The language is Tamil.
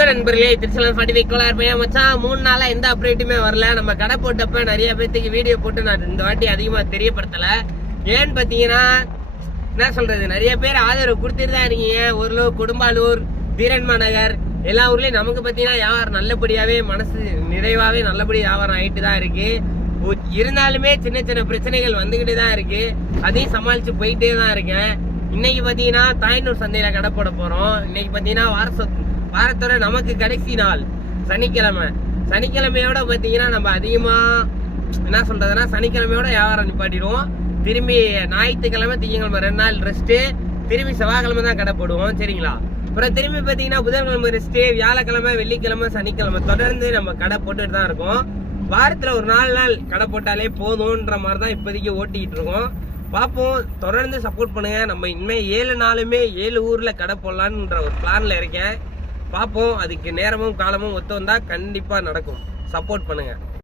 நண்பர்களே, திருச்செலம் 45 மச்சான் 3 நாளா எந்த அப்டேட்டுமே வரல. நம்ம கடை போட்டப்ப நிறைய பேத்துக்கு வீடியோ போட்டு நான் இந்த வாட்டி அதிகமா தெரியப்படுத்தல. ஏன்னு பாத்தீங்கன்னா என்ன சொல்றது, நிறைய பேர் ஆதரவு கொடுத்துட்டு தான் இருக்கீங்க. ஓரளவு குடும்பாலூர், தீரன்மா நகர் எல்லா ஊர்லயும் நமக்கு பாத்தீங்கன்னா வியாபாரம் நல்லபடியாவே மனசு நிறைவாவே நல்லபடி வியாபாரம் ஆயிட்டு தான் இருக்கு. இருந்தாலுமே சின்ன சின்ன பிரச்சனைகள் வந்துகிட்டே தான் இருக்கு. அதையும் சமாளிச்சு போயிட்டே தான் இருக்கேன். இன்னைக்கு பாத்தீங்கன்னா தாயனூர் சந்தையில கடை போட போறோம். இன்னைக்கு பாத்தீங்கன்னா வாரத்தோட நமக்கு கடைசி நாள் சனிக்கிழமை. சனிக்கிழமையோட பாத்தீங்கன்னா நம்ம அதிகமா என்ன சொல்றதுன்னா சனிக்கிழமையோட வியாபாரம் நிப்பாட்டிடுவோம். திரும்பி ஞாயிற்றுக்கிழமை திங்கக்கிழமை 2 நாள் ரெஸ்ட்டு, திரும்பி செவ்வாய்க்கிழமை தான் கடை போடுவோம். சரிங்களா? அப்புறம் திரும்பி பாத்தீங்கன்னா புதன்கிழமை ரெஸ்ட்டு, வியாழக்கிழமை, வெள்ளிக்கிழமை, சனிக்கிழமை தொடர்ந்து நம்ம கடை போட்டுட்டு தான் இருக்கோம். வாரத்துல ஒரு 4 நாள் கடை போட்டாலே போதும்ன்ற மாதிரி தான் இப்போதைக்கு ஓட்டிக்கிட்டு இருக்கோம். பார்ப்போம், தொடர்ந்து சப்போர்ட் பண்ணுங்க. நம்ம இனிமேல் 7 நாளுமே 7 ஊர்ல கடை போடலான்ற ஒரு பிளான்ல இருக்கேன். பார்ப்போம், அதுக்கு நேரமும் காலமும் ஒத்து வந்தா கண்டிப்பா நடக்கும். சப்போர்ட் பண்ணுங்க.